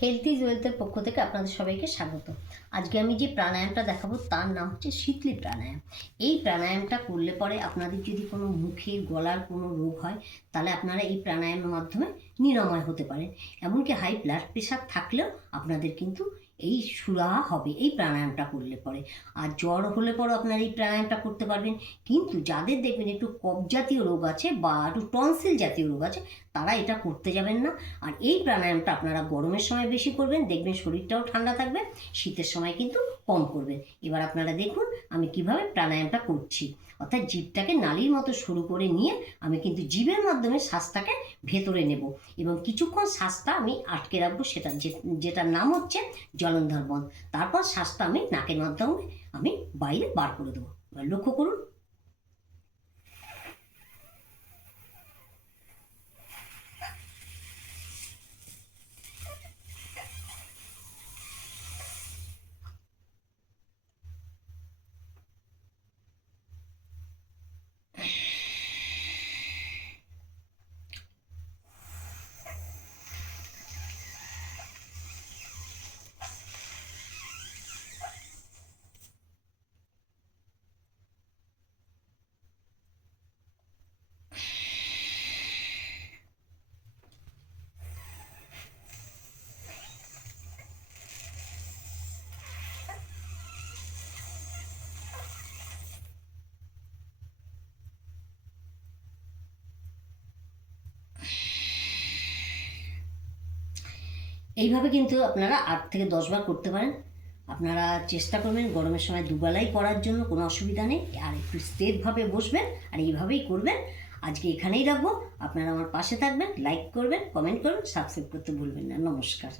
Health is ওয়েলথের পক্ষ থেকে আপনাদের সবাইকে স্বাগত। আজকে আমি যে প্রাণায়ামটা দেখাবো তার নাম হচ্ছে শীতলী প্রাণায়াম। এই প্রাণায়ামটা করলে পরে আপনাদের যদি কোনো মুখের গলার কোনো রোগ হয় তাহলে আপনারা এই প্রাণায়ামের মাধ্যমে নিরাময় হতে পারেন। এমনকি হাই ব্লাড প্রেশার থাকলেও আপনাদের কিন্তু এই সুরাহা হবে এই প্রাণায়ামটা করলে পরে। আর জ্বর হলে পরেও আপনারা এই প্রাণায়ামটা করতে পারবেন। কিন্তু যাদের দেখবেন একটু কফ জাতীয় রোগ আছে বা একটু টনসিল জাতীয় রোগ আছে তারা এটা করতে যাবেন না। আর এই প্রাণায়ামটা আপনারা গরমের সময় বেশি করবেন, দেখবেন শরীরটাও ঠান্ডা থাকবে, শীতের সময় কিন্তু কম করবেন। এবার আপনারা দেখুন আমি কিভাবে প্রাণায়ামটা করছি। অর্থাৎ জিভটাকে নালীর মতো শুরু করে নিয়ে আমি কিন্তু জিভের মাধ্যমে শ্বাসটাকে ভেতরে নেব এবং কিছুক্ষণ শ্বাসটা আমি আটকে রাখবো, যেটার নাম হচ্ছে জলন্ধর বন্ধ। তারপর শ্বাসটা আমি নাকের মাধ্যমে আমি বাইরে বার করে দেবো। এবার লক্ষ্য করুন। এইভাবে কিন্তু আপনারা 8 থেকে 10 বার করতে পারেন। আপনারা চেষ্টা করবেন গরমের সময় দুবেলাই করার জন্য, কোনো অসুবিধা নেই। আর একটু স্থিরভাবে বসবেন আর এইভাবেই করবেন। আজকে এখানেই রাখবো। আপনারা আমার পাশে থাকবেন, লাইক করবেন, কমেন্ট করবেন, সাবস্ক্রাইব করতে ভুলবেন না। নমস্কার।